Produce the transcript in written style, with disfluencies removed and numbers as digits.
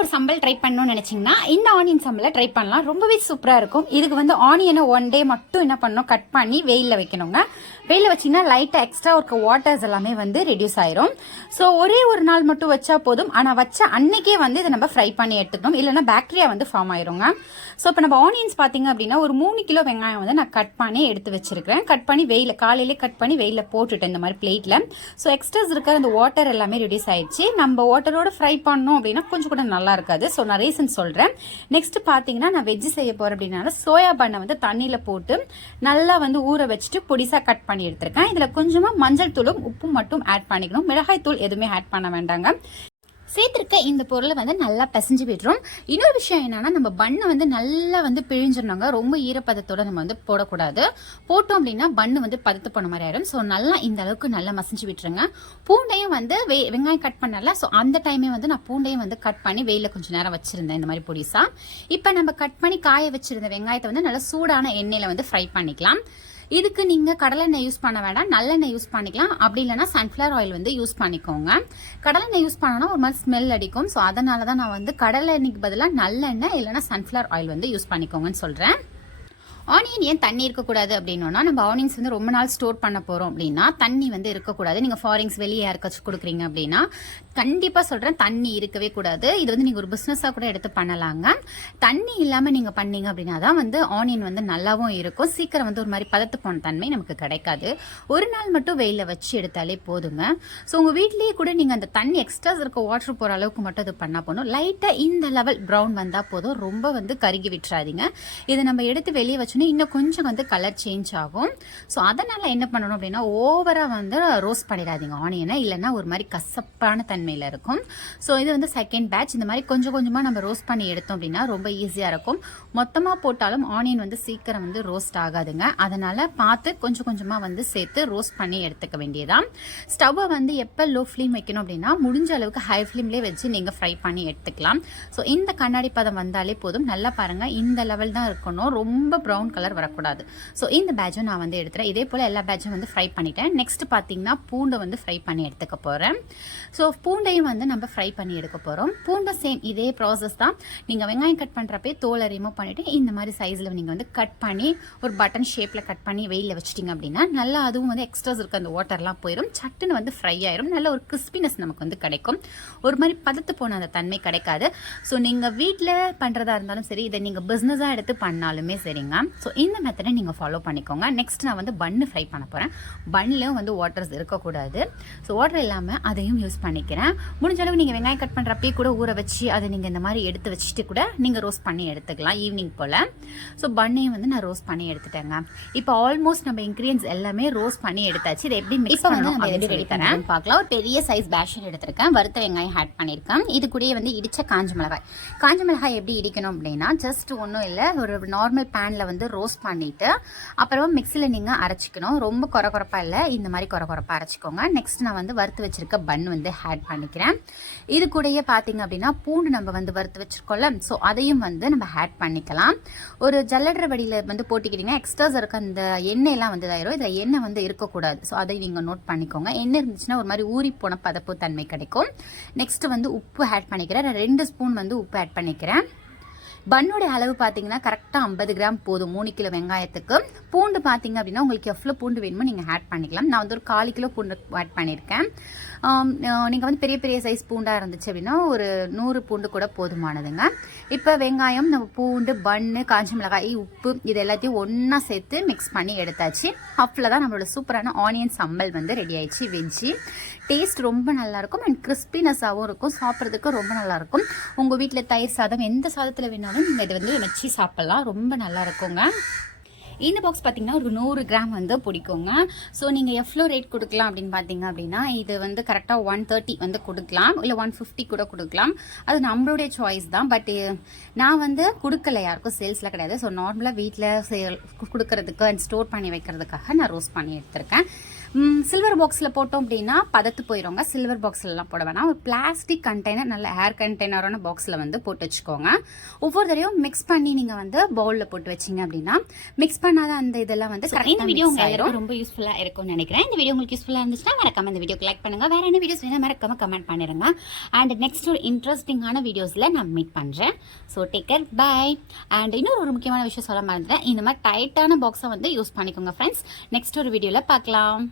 ஒரு சம்பல் ட்ரை பண்ணணும்னு நினைச்சீங்கன்னா இந்த ஆனியன் சம்பலை ட்ரை பண்ணலாம். ரொம்பவே சூப்பராக இருக்கும். இதுக்கு வந்து ஆனியனை ஒன் டே மட்டும் என்ன பண்ணணும், கட் பண்ணி வெயிலில் வைக்கணுங்க. வெயிலில் வச்சிங்கன்னா லைட்டாக எக்ஸ்ட்ரா இருக்க வாட்டர்ஸ் எல்லாமே வந்து ரெடியூஸ் ஆயிரும். ஸோ ஒரே ஒரு நாள் மட்டும் வச்சா போதும். ஆனால் வச்ச அன்னைக்கே வந்து இதை நம்ம ஃப்ரை பண்ணி எடுத்துக்கணும், இல்லைன்னா பாக்டீரியா வந்து ஃபார்ம் ஆயிருங்க. ஸோ இப்போ நம்ம ஆனியன்ஸ் பார்த்தீங்க அப்படின்னா ஒரு 3 கிலோ வெங்காயம் வந்து நான் கட் பண்ணி எடுத்து வச்சிருக்கிறேன். கட் பண்ணி வெயில காலையிலே கட் பண்ணி வெயிலில் போட்டுட்டேன் இந்த மாதிரி பிளேட்டில். ஸோ எக்ஸ்ட்ராஸ் இருக்கிற அந்த வாட்டர் எல்லாமே ரெடியூஸ் ஆயிடுச்சு. நம்ம வாட்டரோட ஃப்ரை பண்ணோம் அப்படின்னா கொஞ்சம் கூட நல்லா இருக்காது. ஸோ நான் ரீசன் சொல்கிறேன். நெக்ஸ்ட் பார்த்தீங்கன்னா நான் வெஜ்ஜு செய்ய போகிறேன் அப்படின்னா சோயா பன்னை வந்து தண்ணியில் போட்டு நல்லா வந்து ஊற வச்சுட்டு பொடிசாக கட் பண்ணி எடுத்திருக்கேன். இதில் கொஞ்சமாக மஞ்சள் தூளும் உப்பும் மட்டும் ஆட் பண்ணிக்கணும். மிளகாய் தூள் எதுவுமே ஆட் பண்ண வேண்டாங்க. சேர்த்துருக்க இந்த பொருளை வந்து நல்லா பிசைஞ்சு விடுறோம். இன்னொரு விஷயம் என்னன்னா, நம்ம பண்ணை வந்து நல்லா வந்து பிழிஞ்சிடணுங்க. ரொம்ப ஈரப்பதத்தோட நம்ம வந்து போடக்கூடாது. போட்டோம் அப்படின்னா பண்ணு வந்து பதத்து போன மாதிரி ஆயிடும். ஸோ நல்லா இந்த அளவுக்கு நல்லா மசிஞ்சு விட்டுருங்க. பூண்டையும் வந்து வெங்காயம் கட் பண்ணல. ஸோ அந்த டைமே வந்து நான் பூண்டையும் வந்து கட் பண்ணி வெயில கொஞ்சம் நேரம் வச்சிருந்தேன் இந்த மாதிரி பொடிசா. இப்போ நம்ம கட் பண்ணி காய வச்சிருந்த வெங்காயத்தை வந்து நல்லா சூடான எண்ணெயில வந்து ஃப்ரை பண்ணிக்கலாம். இதுக்கு நீங்க கடலெண்ணெய் யூஸ் பண்ண வேண்டாம், நல்லெண்ணெய் யூஸ் பண்ணிக்கலாம். அப்படி இல்லைன்னா சன்ஃபிளவர் ஆயில் வந்து யூஸ் பண்ணிக்கோங்க. கடலெண்ணெய் யூஸ் பண்ணனா ஒரு மாதிரி ஸ்மெல் அடிக்கும். ஸோ அதனால தான் நான் வந்து கடலெண்ணெய்க்கு பதிலாக நல்லெண்ணெய் இல்லைன்னா சன்ஃபிளவர் ஆயில் வந்து யூஸ் பண்ணிக்கோங்கன்னு சொல்றேன். ஆனியன் ஏன் தண்ணி இருக்கக்கூடாது அப்படின்னா, நம்ம ஆனியன்ஸ் வந்து ரொம்ப நாள் ஸ்டோர் பண்ண போறோம் அப்படின்னா தண்ணி வந்து இருக்கக்கூடாது. நீங்க ஃபாரின்ஸ் வெளியே யாருக்காச்சும் கொடுக்குறீங்க அப்படின்னா கண்டிப்பா சொல்றேன், தண்ணி இருக்கவே கூடாது. இது வந்து நீங்க ஒரு பிசினஸா கூட எடுத்து பண்ணலாங்க. தண்ணி இல்லாம நீங்க பண்ணீங்க அப்படின்னா தான் வந்து ஆனியன் வந்து நல்லாவும் இருக்கும். சீக்கிரம் வந்து ஒரு மாதிரி பதத்து போன தன்மை நமக்கு கிடைக்காது. ஒரு நாள் மட்டும் வெயில வச்சு எடுத்தாலே போதுங்க. ஸோ உங்க வீட்லயே கூட நீங்க அந்த தண்ணி எக்ஸ்ட்ரா இருக்க வாட்டர் போற அளவுக்கு மட்டும் இது பண்ணா போதும். லைட்டா இந்த லெவல் ப்ரௌன் வந்தா போதும். ரொம்ப வந்து கருகி விட்டுறாதீங்க. இதை நம்ம எடுத்து வெளியே வச்சு இன்னும் கொஞ்சம் வந்து கலர் சேஞ்ச் ஆகும். ஸோ அதனால என்ன பண்ணணும் அப்படின்னா, ஓவரா வந்து ரோஸ்ட் பண்ணிடாதீங்க ஆனியனை, இல்லைன்னா ஒரு மாதிரி கசப்பான தன்மையில இருக்கும். ஸோ இது வந்து செகண்ட் பேட்ச். இந்த மாதிரி கொஞ்சம் கொஞ்சமா நம்ம ரோஸ்ட் பண்ணி எடுத்தோம் அப்படின்னா ரொம்ப ஈஸியா இருக்கும். மொத்தமா போட்டாலும் ஆனியன் வந்து சீக்கிரம் வந்து ரோஸ்ட் ஆகாதுங்க. அதனால பார்த்து கொஞ்சம் கொஞ்சமா வந்து சேர்த்து ரோஸ்ட் பண்ணி எடுத்துக்க வேண்டியதான். ஸ்டவ்வை வந்து எப்போ லோ ஃப்ளேம் வைக்கணும் அப்படின்னா முடிஞ்ச அளவுக்கு ஹை ஃப்ளேம்லேயே வச்சு நீங்க ஃப்ரை பண்ணி எடுத்துக்கலாம். ஸோ இந்த கண்ணாடி பதம் வந்தாலே போதும். நல்லா பாருங்க, இந்த லெவல் தான் இருக்கணும். ரொம்ப ப்ரௌன் கலர் வரக்கூடாது. ஸோ இந்த பேட்சும் நான் வந்து எடுத்துறேன். இதே போல எல்லா பேட்சும் வந்து ஃப்ரை பண்ணிட்டேன். நெக்ஸ்ட் பார்த்தீங்கன்னா பூண்டை வந்து ஃப்ரை பண்ணி எடுத்துக்க போறேன். ஸோ பூண்டையும் வந்து நம்ம ஃப்ரை பண்ணி எடுக்க போறோம். பூண்டை சேம் இதே ப்ராசஸ் தான். நீங்க வெங்காயம் கட் பண்றப்பே தோலை ரிமூவ் பண்ணிட்டு இந்த மாதிரி சைஸ்ல நீங்க வந்து கட் பண்ணி ஒரு பட்டன் ஷேப்ல கட் பண்ணி வெயில வச்சிட்டீங்க அப்படின்னா நல்லா அதுவும் வந்து எக்ஸ்ட்ராஸ் இருக்க அந்த வாட்டர்லாம் போயிடும். சட்டுன்னு வந்து ஃப்ரை ஆயிரும். நல்ல ஒரு கிறிஸ்பினஸ் நமக்கு வந்து கிடைக்கும். ஒரு மாதிரி பதத்து போன அந்த தன்மை கிடைக்காது. ஸோ நீங்க வீட்டில் பண்றதா இருந்தாலும் சரி, இதை நீங்க பிசினஸா எடுத்து பண்ணாலுமே சரிங்க. ஸோ இந்த மெத்தடை நீங்கள் ஃபாலோ பண்ணிக்கோங்க. நெக்ஸ்ட் நான் வந்து பன்னு ஃப்ரை பண்ண போகிறேன். பன்னிலும் வந்து வாட்டர்ஸ் இருக்கக்கூடாது. ஸோ வாட்டர் இல்லாமல் அதையும் யூஸ் பண்ணிக்கிறேன். முடிஞ்ச அளவு நீங்கள் வெங்காயம் கட் பண்ணுறப்பே கூட ஊற வச்சு அதை நீங்கள் இந்த மாதிரி எடுத்து வச்சுட்டு கூட நீங்கள் ரோஸ்ட் பண்ணி எடுத்துக்கலாம் ஈவினிங் போல். ஸோ பன்னையும் வந்து நான் ரோஸ்ட் பண்ணி எடுத்துட்டேங்க. இப்போ ஆல்மோஸ்ட் நம்ம இன்க்ரீடியன்ஸ் எல்லாமே ரோஸ்ட் பண்ணி எடுத்தாச்சு. இதை எப்படி மிக்ஸ் பண்ணணும் அப்படின்னு ரெடி தரேன் பார்க்கலாம். ஒரு பெரிய சைஸ் பேஷன் எடுத்திருக்கேன். வறுத்த வெங்காயம் ஆட் பண்ணியிருக்கேன். இது கூடயே வந்து இடிச்ச காஞ்ச மிளகாய். காஞ்ச மிளகாய் எப்படி இடிக்கணும் அப்படின்னா, ஜஸ்ட் ஒன்றும் இல்லை, ஒரு நார்மல் பேனில் வந்து ரோஸ்ட் பண்ணிட்டு அப்புறம் மிக்சியில் நீங்கள் அரைச்சிக்கணும். ரொம்ப குறப்பா இல்லை, இந்த மாதிரி குறப்பா அரைச்சிக்கோங்க. நெக்ஸ்ட் நான் வந்து வறுத்து வச்சிருக்க பன் வந்து ஆட் பண்ணிக்கிறேன். இது கூடயே பார்த்தீங்க அப்படின்னா பூண்டு நம்ம வந்து வறுத்து வச்சிருக்கோம்ல, ஸோ அதையும் வந்து நம்ம ஆட் பண்ணிக்கலாம். ஒரு ஜல்லடுற வடியில் வந்து போட்டிக்கிட்டீங்கன்னா எக்ஸ்ட்ராஸ் இருக்க அந்த எண்ணெயெல்லாம் வந்து இதாயிரும். இதில் எண்ணெய் வந்து இருக்கக்கூடாது. ஸோ அதை நீங்கள் நோட் பண்ணிக்கோங்க. எண்ணெய் இருந்துச்சுன்னா ஒரு மாதிரி ஊறி போன பதப்பு தன்மை கிடைக்கும். நெக்ஸ்ட் வந்து உப்பு ஆட் பண்ணிக்கிறேன். 2 ஸ்பூன் வந்து உப்பு ஆட் பண்ணிக்கிறேன். பன்னோட அளவு பார்த்தீங்கன்னா கரெக்டாக 50 கிராம் போதும் 3 கிலோ வெங்காயத்துக்கு. பூண்டு பார்த்தீங்க அப்படின்னா உங்களுக்கு எவ்வளோ பூண்டு வேணுமோ நீங்கள் ஆட் பண்ணிக்கலாம். நான் வந்து ஒரு 1/4 கிலோ பூண்டு ஆட் பண்ணியிருக்கேன். நீங்கள் வந்து பெரிய பெரிய சைஸ் பூண்டாக இருந்துச்சு அப்படின்னா ஒரு 100 பூண்டு கூட போதுமானதுங்க. இப்போ வெங்காயம், நம்ம பூண்டு, பன்னு, காஞ்ச மிளகாய், உப்பு இது எல்லாத்தையும் ஒன்றா சேர்த்து மிக்ஸ் பண்ணி எடுத்தாச்சு. அப்பில் தான் நம்மளோட சூப்பரான ஆனியன் சம்பல் வந்து ரெடி ஆயிடுச்சு. வெஜ்ஜி டேஸ்ட் ரொம்ப நல்லாயிருக்கும் அண்ட் கிறிஸ்பினஸாகவும் இருக்கும். சாப்பிட்றதுக்கு ரொம்ப நல்லாயிருக்கும். உங்கள் வீட்டில் தயிர் சாதம் எந்த சாதத்தில் வேணாலும் நீங்கள் இதை வந்து வச்சு சாப்பிட்லாம். ரொம்ப நல்லா இருக்குங்க. இந்த பாக்ஸ் பார்த்தீங்கன்னா ஒரு 100 கிராம் வந்து பிடிக்குங்க. ஸோ நீங்கள் எவ்வளோ ரேட் கொடுக்கலாம் அப்படின்னு பார்த்தீங்க அப்படின்னா இது வந்து கரெக்டாக 130 வந்து கொடுக்கலாம், இல்லை 150 கூட கொடுக்கலாம். அது நம்மளுடைய சாய்ஸ் தான். பட் நான் வந்து கொடுக்கல, யாருக்கும் சேல்ஸில் கிடையாது. ஸோ நார்மலாக வீட்டில் கொடுக்கறதுக்கு அண்ட் ஸ்டோர் பண்ணி வைக்கிறதுக்காக நான் ரோஸ்ட் பண்ணி எடுத்திருக்கேன். சில்வர் பாக்ஸில் போட்டோம் அப்படின்னா பதத்து போயிடுங்க. சில்வர் பாக்ஸ்லலாம் போட வேணாம். ஒரு பிளாஸ்டிக் கண்டெய்னர், நல்ல ஏர் கண்டெய்னரான பாக்ஸில் வந்து போட்டு வச்சுக்கோங்க. ஒவ்வொரு தடவையும் மிக்ஸ் பண்ணி நீங்கள் வந்து பவுலில் போட்டு வச்சிங்க அப்படின்னா மிக்ஸ் பண்ணாத அந்த இதெல்லாம் வந்து இந்த வீடியோ உங்களுக்கு ரொம்ப யூஸ்ஃபுல்லாக இருக்கும்னு நினைக்கிறேன். இந்த வீடியோ உங்களுக்கு யூஸ்ஃபுல்லாக இருந்துச்சுன்னா மறக்காம இந்த வீடியோக்கு லைக் பண்ணுங்கள். வேறு என்ன வீடியோஸ் வேணால் மறக்காம கமெண்ட் பண்ணிடுங்க. அண்ட் நெக்ஸ்ட் ஒரு இன்ட்ரெஸ்டிங்கான வீடியோஸில் நான் மீட் பண்ணுறேன். So take care, bye. And இன்னொரு முக்கியமான விஷயம் சொல்ல மறந்துட்டேன். இந்த மாதிரி டைட்டான பாக்ஸை வந்து யூஸ் பண்ணிக்கோங்க ஃப்ரெண்ட்ஸ். நெக்ஸ்ட் ஒரு வீடியோவில் பார்க்கலாம்.